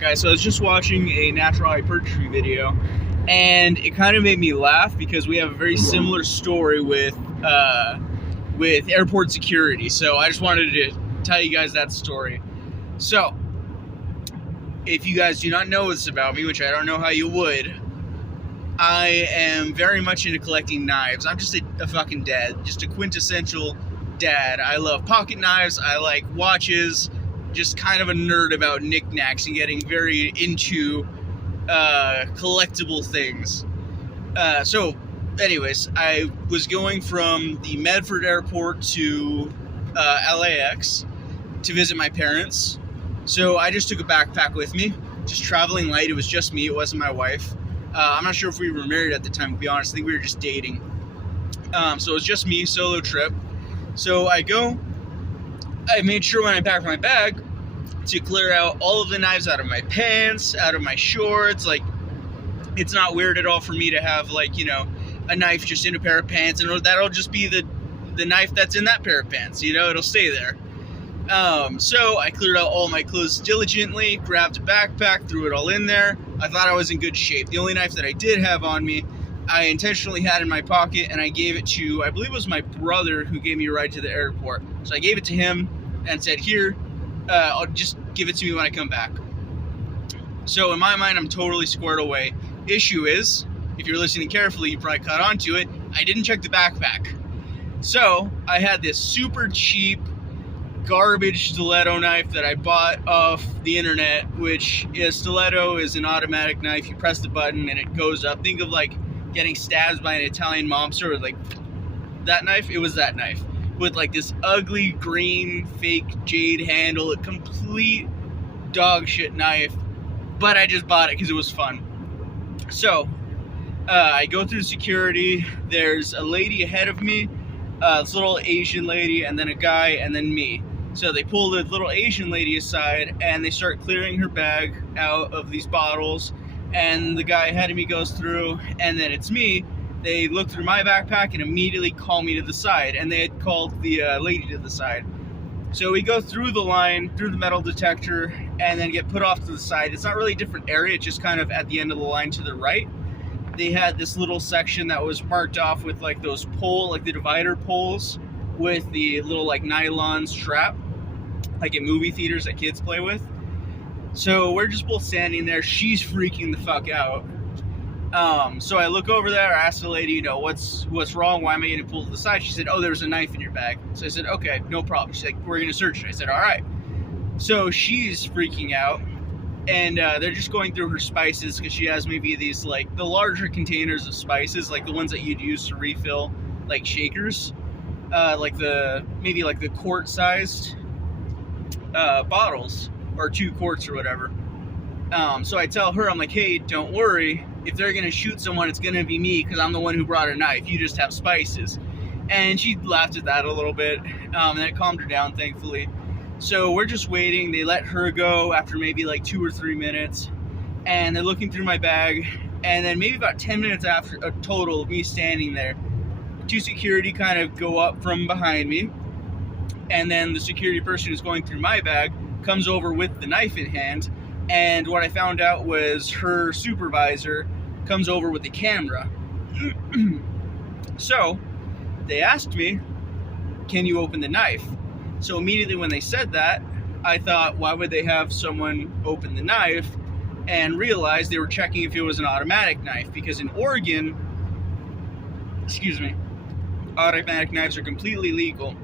Guys, so I was just watching a natural hypertrophy video, and it kind of made me laugh because we have a very similar story with airport security. So I just wanted to tell you guys that story. So, if you guys do not know this about me, which I don't know how you would, I am very much into collecting knives. I'm just a fucking dad, just a quintessential dad. I love pocket knives, I like watches, just kind of a nerd about knickknacks and getting very into collectible things. So anyways, I was going from the Medford airport to LAX to visit my parents. So I just took a backpack with me, just traveling light. It was just me, it wasn't my wife. I'm not sure if we were married at the time, to be honest. I think we were just dating. So it was just me, solo trip. So I made sure when I packed my bag to clear out all of the knives out of my pants, out of my shorts. Like, it's not weird at all for me to have, like, you know, a knife just in a pair of pants, and that'll just be the knife that's in that pair of pants, you know, it'll stay there. So I cleared out all my clothes diligently, grabbed a backpack, threw it all in there. I thought I was in good shape. The only knife that I did have on me, I intentionally had in my pocket, and I gave it to, I believe it was my brother who gave me a ride to the airport. So I gave it to him and said, here, I'll just give it to me when I come back. So in my mind, I'm totally squared away. Issue is, if you're listening carefully, you probably caught on to it, I didn't check the backpack. So I had this super cheap garbage stiletto knife that I bought off the internet, which a stiletto is an automatic knife. You press the button and it goes up. Think of like getting stabbed by an Italian mobster with like that knife. It was that knife with like this ugly green fake jade handle, a complete dog shit knife, but I just bought it because it was fun. So I go through security. There's a lady ahead of me, this little Asian lady, and then a guy, and then me. So they pull the little Asian lady aside and they start clearing her bag out of these bottles, and the guy ahead of me goes through, and then it's me. They look through my backpack and immediately call me to the side, and they had called the lady to the side. So we go through the line, through the metal detector, and then get put off to the side. It's not really a different area, it's just kind of at the end of the line to the right. They had this little section that was marked off with like those like the divider poles with the little like nylon strap, like in movie theaters that kids play with. So we're just both standing there. She's freaking the fuck out. So I look over there, I asked the lady, you know, what's wrong? Why am I getting pulled to the side? She said, oh, there's a knife in your bag. So I said, okay, no problem. She's like, we're going to search it. I said, all right. So she's freaking out, and they're just going through her spices because she has maybe these, like, the larger containers of spices, like the ones that you'd use to refill, like, shakers, maybe the quart-sized bottles, or 2 quarts or whatever. So I tell her, I'm like, hey, don't worry. If they're going to shoot someone, it's going to be me because I'm the one who brought a knife. You just have spices. And she laughed at that a little bit, and it calmed her down, thankfully. So we're just waiting. They let her go after maybe like 2 or 3 minutes, and they're looking through my bag. And then maybe about 10 minutes after a total of me standing there, 2 security kind of go up from behind me, and then the security person who's going through my bag comes over with the knife in hand. And what I found out was her supervisor comes over with the camera. So they asked me, can you open the knife? So immediately when they said that, I thought, why would they have someone open the knife? And realized they were checking if it was an automatic knife, because in Oregon, automatic knives are completely legal.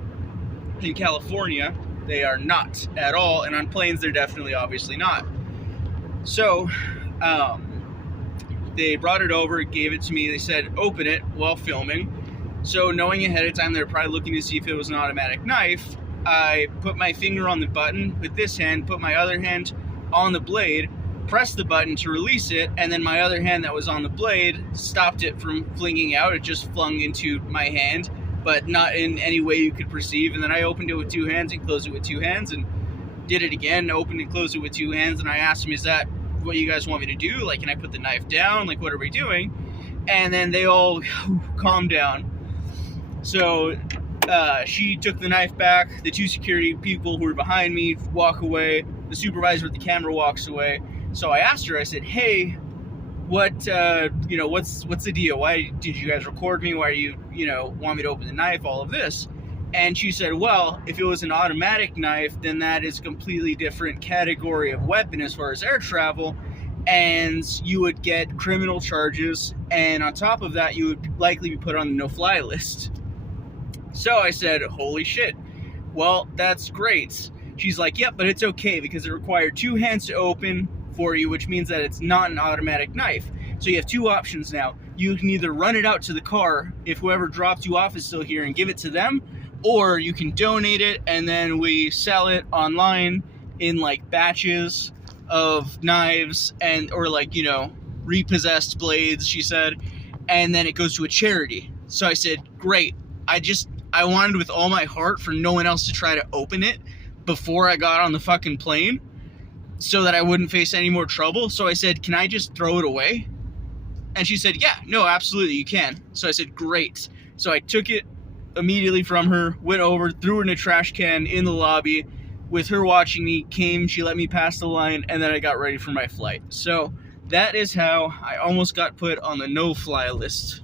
In California, they are not at all, and on planes they're definitely obviously not. So they brought it over, gave it to me. They said, open it while filming. So knowing ahead of time they're probably looking to see if it was an automatic knife, I put my finger on the button with this hand, put my other hand on the blade, pressed the button to release it, and then my other hand that was on the blade stopped it from flinging out. It just flung into my hand, but not in any way you could perceive. And then I opened it with 2 hands and closed it with 2 hands, and did it again, opened and closed it with 2 hands. And I asked them, is that what you guys want me to do? Like, can I put the knife down? Like, what are we doing? And then they all calmed down. So she took the knife back. The 2 security people who were behind me walk away. The supervisor with the camera walks away. So I asked her, I said, hey, what's the deal? Why did you guys record me? Why do you, want me to open the knife? All of this. And she said, well, if it was an automatic knife, then that is a completely different category of weapon as far as air travel, and you would get criminal charges, and on top of that, you would likely be put on the no-fly list. So I said, holy shit. Well, that's great. She's like, yep, but it's okay because it required 2 hands to open for you, which means that it's not an automatic knife. So you have 2 options now. You can either run it out to the car if whoever dropped you off is still here and give it to them, or you can donate it and then we sell it online in like batches of knives or repossessed blades, she said, and then it goes to a charity. So I said, great. I wanted with all my heart for no one else to try to open it before I got on the fucking plane so that I wouldn't face any more trouble. So I said, can I just throw it away? And she said, yeah, no, absolutely, you can. So I said, great. So I took it immediately from her, went over, threw it in a trash can in the lobby. With her watching me, she let me pass the line, and then I got ready for my flight. So that is how I almost got put on the no-fly list.